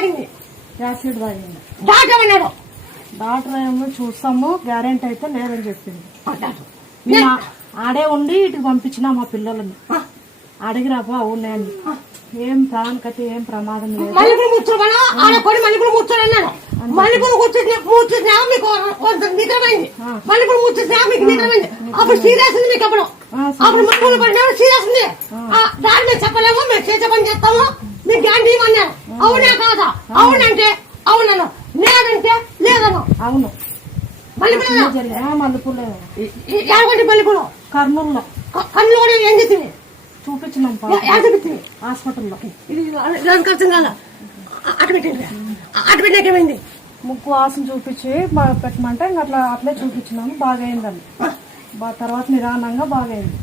తాగింది. యాసిడ్ తాగింది. డాక్టర్ అన్నాడు. డాక్టర్ ఏమో చూస్తాము గ్యారెంటీ అయితే లేదని చెప్పింది. మేము ఆడే ఉండి ఇటుకు పంపించినా మా పిల్లలని అడిగిరాపా అవునాయని. ఏం ప్రాణకతి ఏం ప్రమాదం లేదు. మల్లెపూలు కూర్చోమన్నా ఆడకొని మల్లెపూలు కూర్చొని అన్నాను. మల్లెపూలు కూర్చున్నా మీకు నిద్రమైంది. మల్లెపూలు కూర్చున్నా మీకు నిద్రమైంది. అప్పుడు సీరియస్ ఉంది మీకు. అప్పుడు మల్లెపూలు పడినా సీరియస్ ఉంది. దాన్ని మేము చెప్పలేము, మేము చేసే పని చేస్తాము, మీకు గ్యారంటీ అన్నారు. అవునా కాదా? అవునంటే అవునను, లేదంటే లేదను. అవును మల్లెపూలు మల్లెపూలు ఎలాంటి మల్లెపూలు కర్నూలులో కన్ను కూడా ఏం చేసింది చూపించినాం చూపించింది హాస్పిటల్లో. ఇది ఖర్చు కాదా? అటు పెట్టింది. అటు పెట్టినాకేమైంది? ముక్కు వాసన చూపించి పెట్టమంటే ఇంకా అట్లే చూపించినాము. బాగా అయిందని తర్వాత నిదానంగా బాగా అయింది.